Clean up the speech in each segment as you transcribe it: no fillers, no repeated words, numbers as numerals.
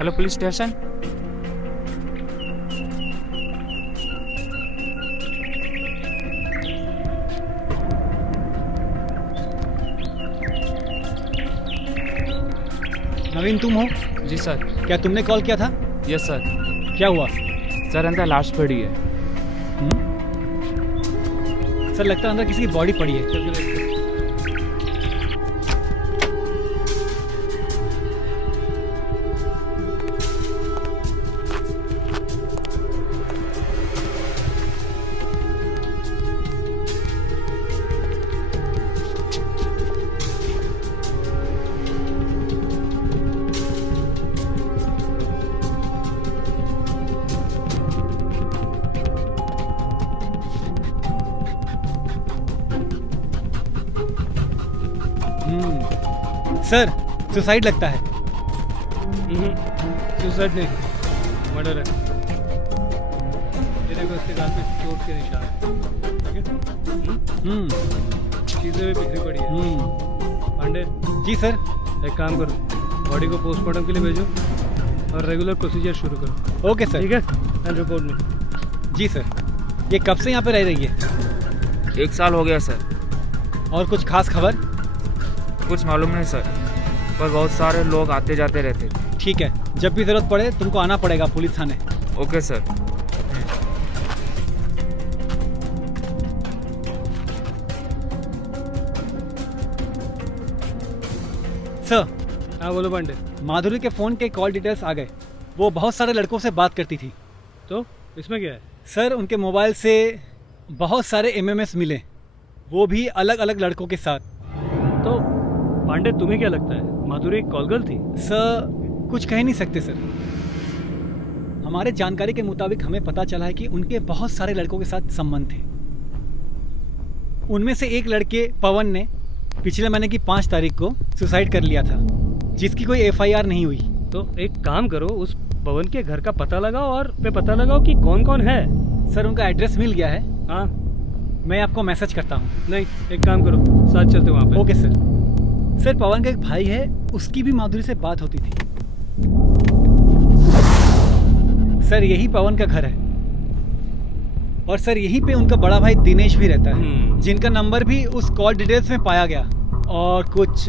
Hello police station. नवीन तुम हो? जी sir. क्या तुमने कॉल किया था? Yes sir. क्या हुआ? सर अंदर लाश पड़ी है। सर लगता है अंदर किसी की बॉडी पड़ी है। सर सुसाइड लगता है। सुसाइड नहीं, मर्डर है। ये देखो इसके गाल पे चोट के निशान है। चीजें भी बिखरी पड़ी है। पांडे जी सर। एक काम करो, बॉडी को पोस्टमार्टम के लिए भेजो और रेगुलर प्रोसीजर शुरू करो। Okay sir. ठीक है, एंड रिपोर्ट में। जी सर। ये कब से यहाँ पे रह रही है? 1 साल हो गया सर। और कुछ खास खबर? कुछ मालूम नहीं सर, पर बहुत सारे लोग आते जाते रहते। ठीक है, जब भी जरूरत पड़े तुमको आना पड़ेगा पुलिस थाने। Okay sir. सर। हाँ बोलो पांडे। माधुरी के फ़ोन के कॉल डिटेल्स आ गए। वो बहुत सारे लड़कों से बात करती थी। तो इसमें क्या है? सर उनके मोबाइल से बहुत सारे एमएमएस मिले, वो भी अलग अलग लड़कों के साथ। तो पांडे तुम्हें क्या लगता है माधुरी कॉल गर्ल थी? सर कुछ कह नहीं सकते सर। हमारे जानकारी के मुताबिक हमें पता चला है कि उनके बहुत सारे लड़कों के साथ संबंध थे। उनमें से एक लड़के पवन ने पिछले महीने की 5 तारीख को सुसाइड कर लिया था, जिसकी कोई एफआईआर नहीं हुई। तो एक काम करो, उस पवन के घर का पता लगाओ और पता लगाओ कि कौन कौन है। सर उनका एड्रेस मिल गया है। हाँ, मैं आपको मैसेज करता हूँ। नहीं एक काम करो, साथ चलते वहाँ पे। Okay sir. सर पवन का एक भाई है, उसकी भी माधुरी से बात होती थी। सर यही पवन का घर है, और सर यहीं पे उनका बड़ा भाई दिनेश भी रहता है, जिनका नंबर भी उस कॉल डिटेल्स में पाया गया। और कुछ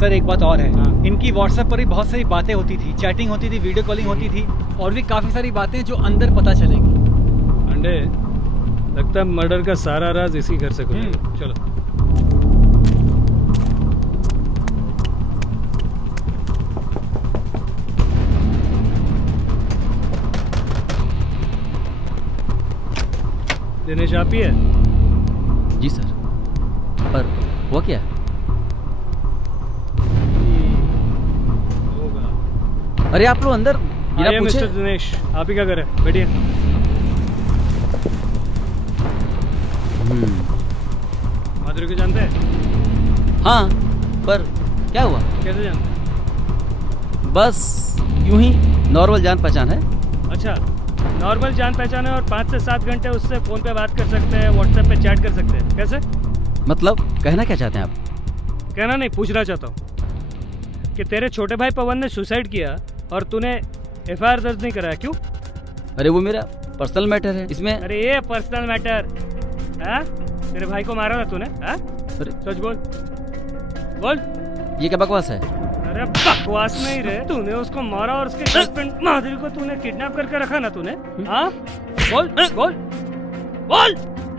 सर एक बात और है। हाँ। इनकी व्हाट्सएप पर भी बहुत सारी बातें होती थी, चैटिंग होती थी, वीडियो कॉलिंग होती थी, और भी काफ़ी सारी बातें जो अंदर पता चलेंगी। पांडे लगता है मर्डर का सारा राज इसी घर से खुलेगा। चलो। दिनेश आप ही है? जी सर। पर हुआ क्या? होगा। अरे आप लोग अंदर बिना आइए पूछे। मिस्टर दिनेश, आप ही क्या कर रहे हैं? बैठिए। माधुरी को जानते हैं? हाँ, पर क्या हुआ? कैसे जानते हैं? बस यूं ही नॉर्मल जान पहचान है। अच्छा, नॉर्मल जान पहचान है और 5 से 7 घंटे उससे फ़ोन पे बात कर सकते हैं, व्हाट्सएप पे चैट कर सकते हैं। कैसे? मतलब कहना क्या चाहते हैं आप? कहना नहीं, पूछना चाहता हूँ कि तेरे छोटे भाई पवन ने सुसाइड किया और तूने एफआईआर दर्ज नहीं कराया, क्यों? अरे वो मेरा पर्सनल मैटर है, इसमें। अरे ये पर्सनल मैटर है? तेरे भाई को मारा था तूने? हाँ? अरे सच बोल, बोल। ये क्या बकवास है? अरे बकवास नहीं रे, तूने उसको मारा और उसके गर्लफ्रेंड माधुरी को तूने किडनैप करके रखा ना तूने? हाँ? बोल बोल बोल,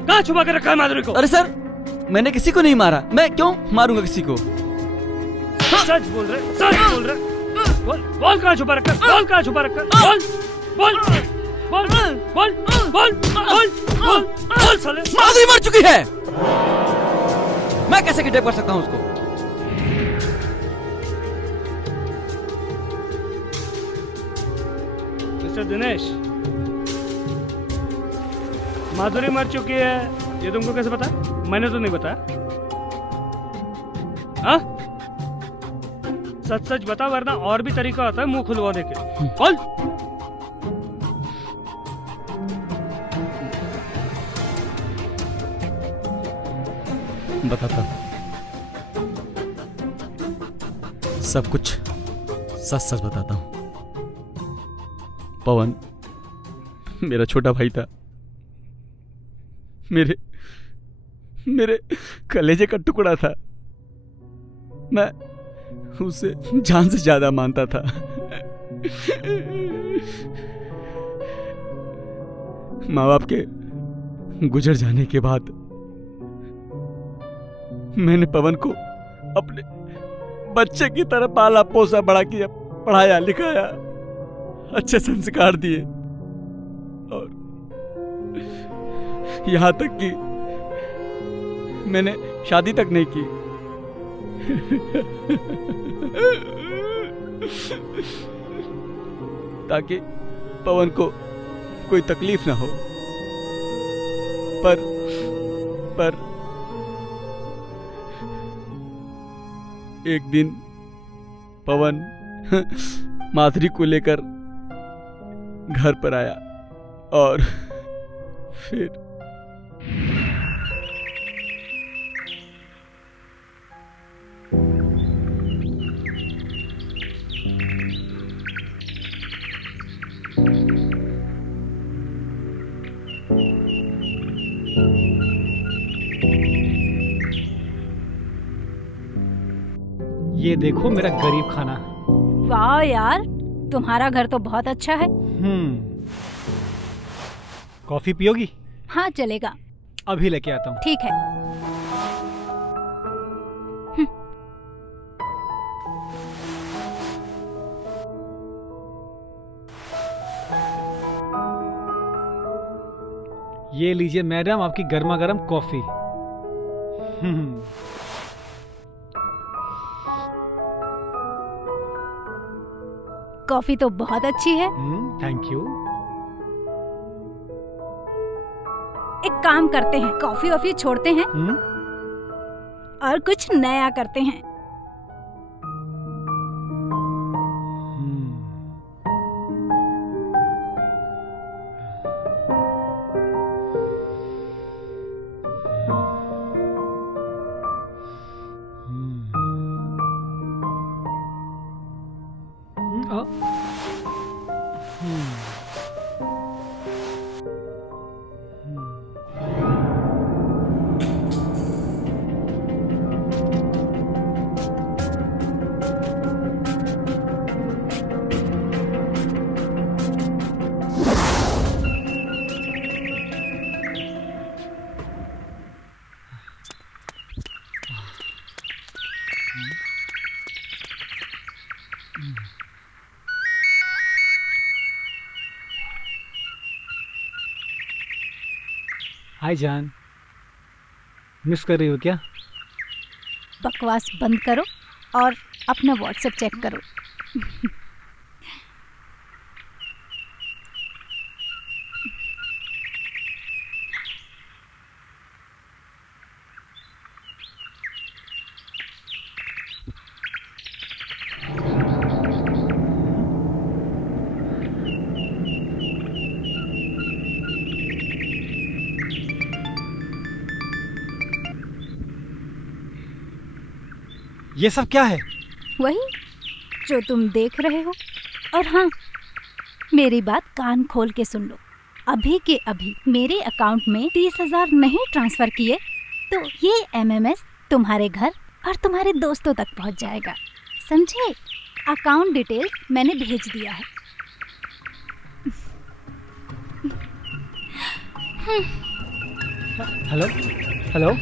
कहाँ छुपा के रखा है माधुरी को? अरे सर, मैंने किसी को नहीं मारा। मैं क्यों मारूंगा किसी को? सच बोल रहे, सच बोल रहे। बोल बोल, कहाँ छुपा रखा? बोल कहाँ छुपा रखा? बोल बोल बोल बोल बोल बोल बोल बोल साले। माधुरी मर चुकी है। मैं कैसे किडनैप कर सकता हूँ उसको? मिस्टर दिनेश, माधुरी मर चुकी है ये तुमको कैसे पता? मैंने तो नहीं बताया। हाँ? सच सच बता, वरना और भी तरीका होता है मुंह खुलवाने के। बोल। बताता सब कुछ सच सच बताता हूँ। पवन मेरा छोटा भाई था, मेरे कलेजे का टुकड़ा था। मैं उसे जान से ज्यादा मानता था। माँ बाप के गुजर जाने के बाद मैंने पवन को अपने बच्चे की तरह पाला पोसा बड़ा किया, पढ़ाया लिखाया, अच्छे संस्कार दिए और यहां तक कि मैंने शादी तक नहीं की। ताकि पवन को कोई तकलीफ ना हो। पर एक दिन पवन माधुरी को लेकर घर पर आया और फिर ये देखो मेरा गरीब खाना। वाह यार, तुम्हारा घर तो बहुत अच्छा है। कॉफी पियोगी? हाँ चलेगा। अभी लेके आता हूँ। ठीक है। ये लीजिए मैडम आपकी गर्मा गर्म कॉफी। कॉफी तो बहुत अच्छी है। Thank you. एक काम करते हैं, कॉफी वॉफी छोड़ते हैं और कुछ नया करते हैं। हाय जान, मिस कर रही हो क्या? बकवास बंद करो और अपना व्हाट्सएप चेक करो। ये सब क्या है? वही जो तुम देख रहे हो। और हाँ, मेरी बात कान खोल के सुन लो। अभी के अभी मेरे अकाउंट में 30,000 नहीं ट्रांसफर किए तो ये MMS तुम्हारे घर और तुम्हारे दोस्तों तक पहुंच जाएगा, समझे? अकाउंट डिटेल्स मैंने भेज दिया है। हेलो हेलो,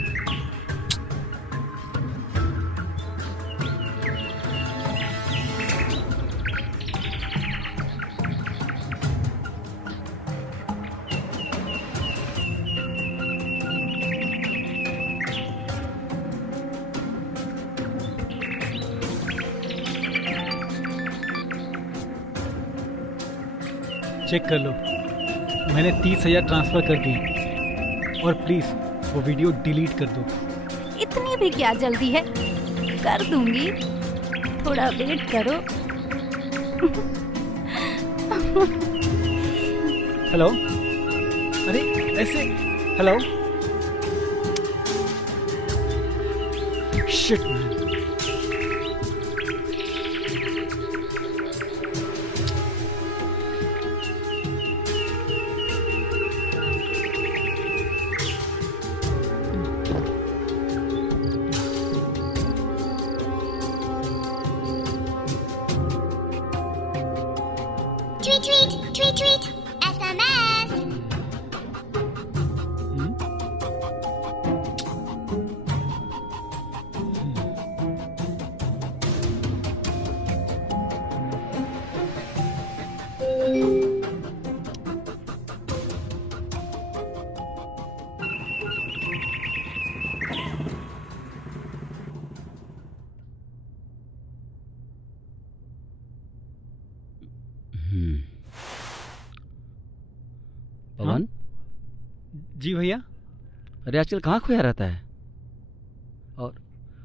चेक कर लो, मैंने 30,000 ट्रांसफर कर दिए और प्लीज वो वीडियो डिलीट कर दो। इतनी भी क्या जल्दी है, कर दूंगी, थोड़ा वेट करो। हेलो, अरे ऐसे, हेलो, शिट मैन। पवन, जी भैया। अरे आजकल कहाँ खोया रहता है?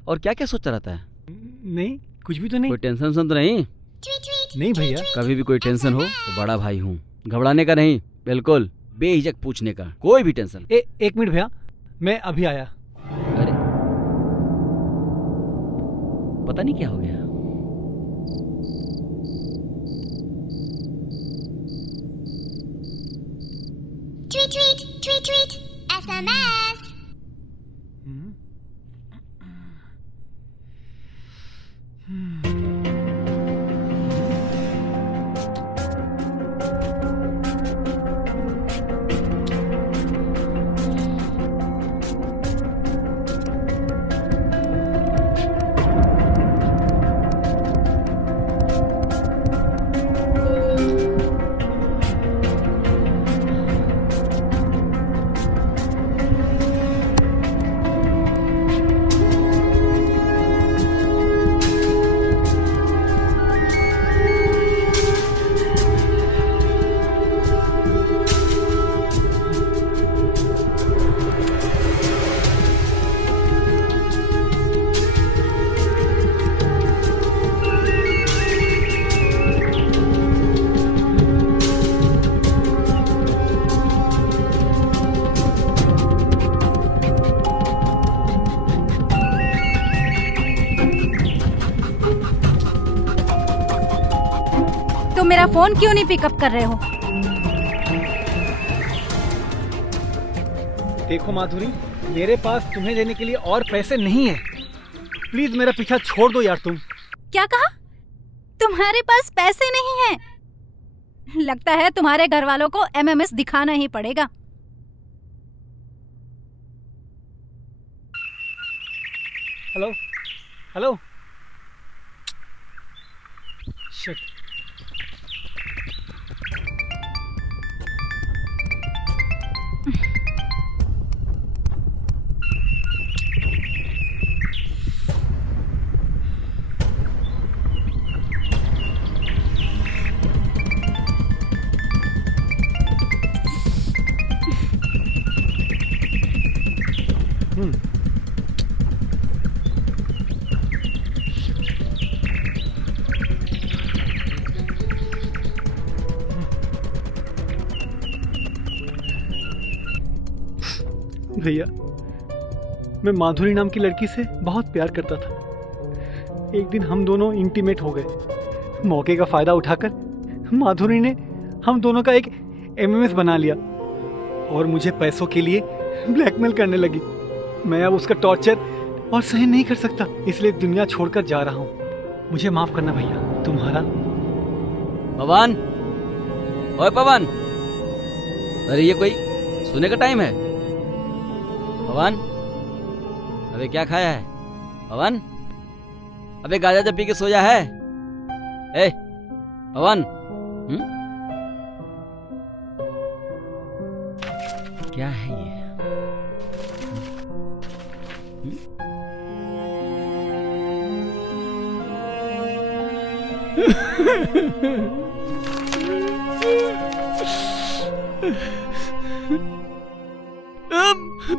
और क्या क्या सोचता रहता है? नहीं, कुछ भी तो नहीं। कोई टेंशन वेंशन तो नहीं? नहीं भैया। कभी भी कोई टेंशन हो तो बड़ा भाई हूँ, घबराने का नहीं, बिल्कुल बेहिचक पूछने का, कोई भी टेंशन। एक मिनट भैया, मैं अभी आया। अरे पता नहीं क्या हो गया। Tweet, SMS. तुम मेरा फोन क्यों नहीं पिकअप कर रहे हो? देखो माधुरी, मेरे पास तुम्हें देने के लिए और पैसे नहीं है। प्लीज मेरा पीछा छोड़ दो यार तुम। क्या कहा? तुम्हारे पास पैसे नहीं हैं? लगता है तुम्हारे घर वालों को MMS दिखाना ही पड़ेगा। Hello hello. शिट। भैया, मैं माधुरी नाम की लड़की से बहुत प्यार करता था। एक दिन हम दोनों इंटीमेट हो गए। मौके का फायदा उठाकर माधुरी ने हम दोनों का एक MMS बना लिया और मुझे पैसों के लिए ब्लैकमेल करने लगी। मैं अब उसका टॉर्चर और सहन नहीं कर सकता, इसलिए दुनिया छोड़कर जा रहा हूँ। मुझे माफ करना भैया। तुम्हारा पवन। ओए पवन, अरे ये कोई सोने का टाइम है? पवन, अबे क्या खाया है? पवन, अबे गाजा जब पी के सोया है? ए पवन, क्या है ये?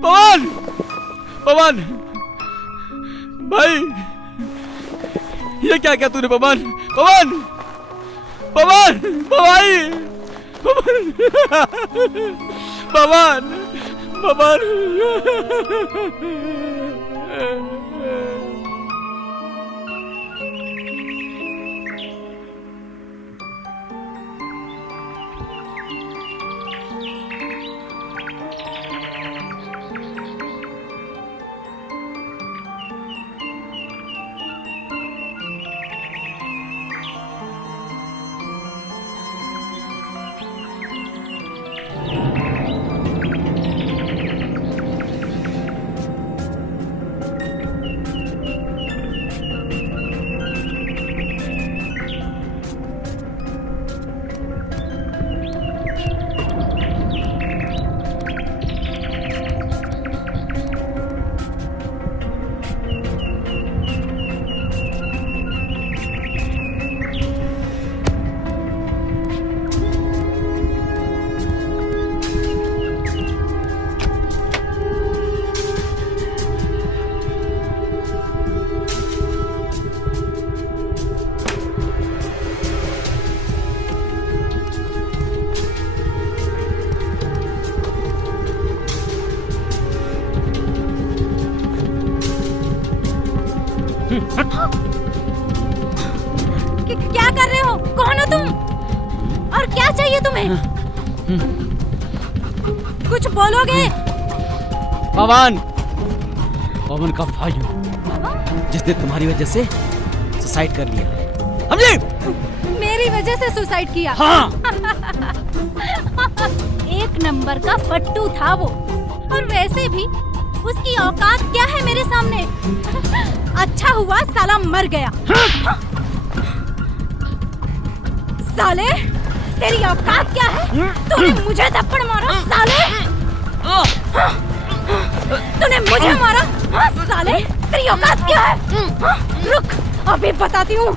पवन, पवन भाई, ये क्या क्या तूने? पवन, पवन, पवन भाई, पवन, पवन, पवन। क्या कर रहे हो? कौन हो तुम? और क्या चाहिए तुम्हें? कुछ बोलोगे? पवन, पवन का भाई हूँ, जिसने तुम्हारी वजह से सुसाइड कर लिया, समझे? मेरी वजह से सुसाइड किया? हाँ। एक नंबर का पट्टू था वो, और वैसे भी उसकी औकात क्या है मेरे सामने? अच्छा हुआ साला मर गया। साले, तेरी औकात क्या है? तूने मुझे थप्पड़ मारा साले। तूने मुझे मारा साले। तेरी औकात क्या है? रुक, अभी बताती हूँ।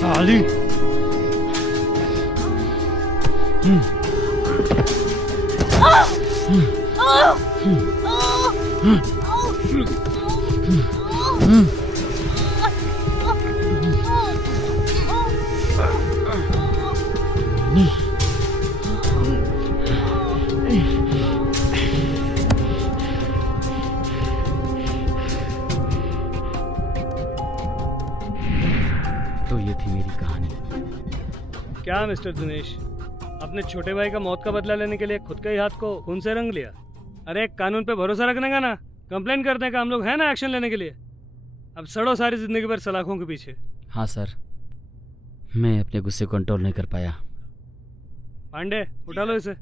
साली। तो ये थी मेरी कहानी। क्या मिस्टर दिनेश, अपने छोटे भाई का मौत का बदला लेने के लिए खुद के ही हाथ को खून से रंग लिया? अरे कानून पे भरोसा रखने का ना, कंप्लेन करने का हम लोग हैं ना एक्शन लेने के लिए। अब सड़ो सारी जिंदगी भर सलाखों के पीछे। हाँ सर, मैं अपने गुस्से को कंट्रोल नहीं कर पाया। पांडे, उठा लो इसे।